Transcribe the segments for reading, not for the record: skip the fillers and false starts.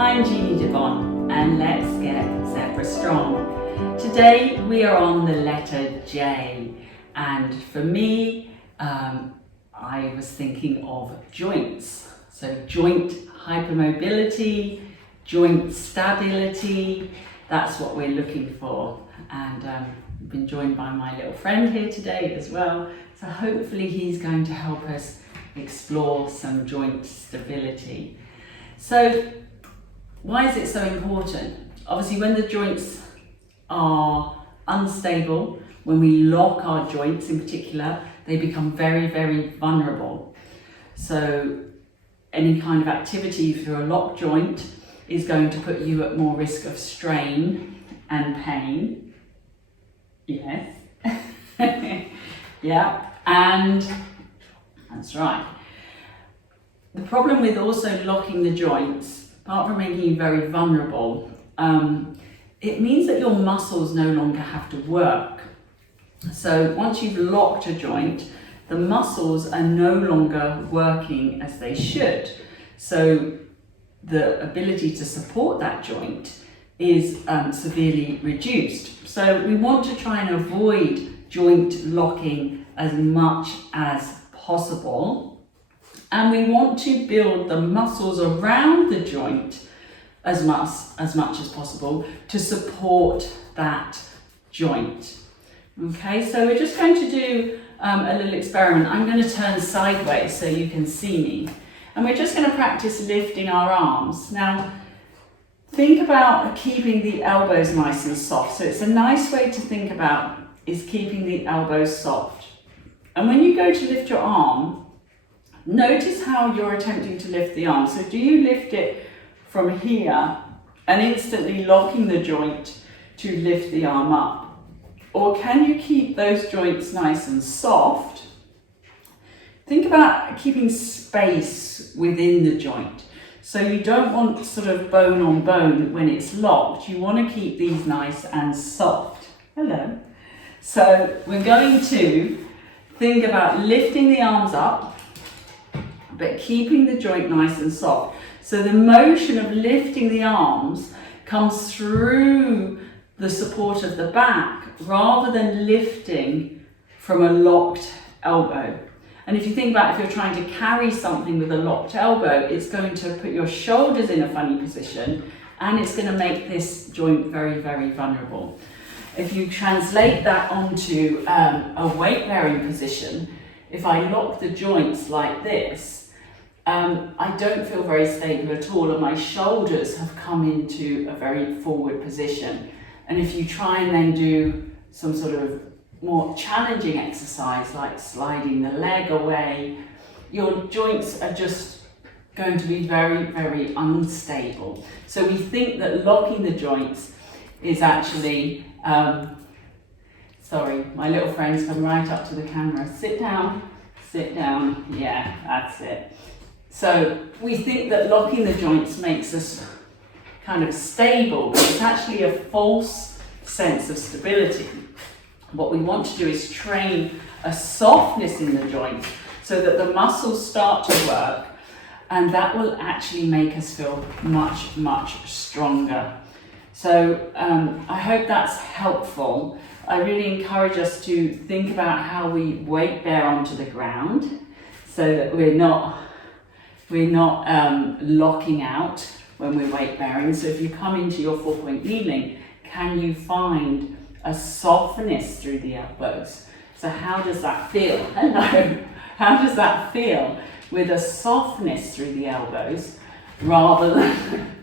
I'm Jeannie and let's get zebra strong. Today we are on the letter J, and for me I was thinking of joints. So joint hypermobility, joint stability, that's what we're looking for. And I've been joined by my little friend here today as well. So hopefully he's going to help us explore some joint stability. So why is it so important? Obviously when the joints are unstable, when we lock our joints in particular, they become very, very vulnerable. So any kind of activity through a locked joint is going to put you at more risk of strain and pain. Yes. Yeah, and that's right. The problem with also locking the joints, apart from making you very vulnerable, it means that your muscles no longer have to work. So once you've locked a joint, the muscles are no longer working as they should. So the ability to support that joint is severely reduced. So we want to try and avoid joint locking as much as possible. And we want to build the muscles around the joint as much as possible to support that joint. Okay, so we're just going to do a little experiment. I'm going to turn sideways so you can see me. And we're just going to practice lifting our arms. Now, think about keeping the elbows nice and soft. So it's a nice way to think about is keeping the elbows soft. And when you go to lift your arm, notice how you're attempting to lift the arm. So do you lift it from here and instantly locking the joint to lift the arm up? Or can you keep those joints nice and soft? Think about keeping space within the joint. So you don't want sort of bone on bone when it's locked. You want to keep these nice and soft. Hello. So we're going to think about lifting the arms up, but keeping the joint nice and soft. So the motion of lifting the arms comes through the support of the back rather than lifting from a locked elbow. And if you think about if you're trying to carry something with a locked elbow, it's going to put your shoulders in a funny position and it's going to make this joint very, very vulnerable. If you translate that onto a weight-bearing position, if I lock the joints like this, I don't feel very stable at all, and my shoulders have come into a very forward position. And if you try and then do some sort of more challenging exercise like sliding the leg away, your joints are just going to be very, very unstable. So we think that locking the joints is actually, sorry, my little friend's come right up to the camera. Sit down, yeah, that's it. So we think that locking the joints makes us kind of stable, but it's actually a false sense of stability. What we want to do is train a softness in the joint so that the muscles start to work, and that will actually make us feel much, much stronger. So I hope that's helpful. I really encourage us to think about how we weight bear onto the ground so that we're not locking out when we're weight bearing. So if you come into your 4-point kneeling, can you find a softness through the elbows? So how does that feel? Hello. How does that feel with a softness through the elbows rather than,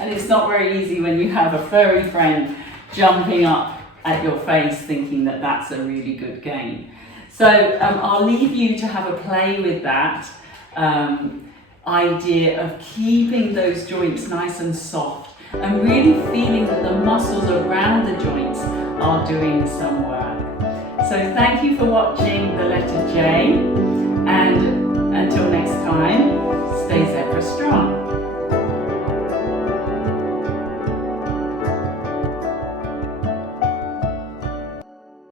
and it's not very easy when you have a furry friend jumping up at your face thinking that that's a really good game. So I'll leave you to have a play with that idea of keeping those joints nice and soft and really feeling that the muscles around the joints are doing some work. So thank you for watching the letter J, and until next time, stay zebra strong.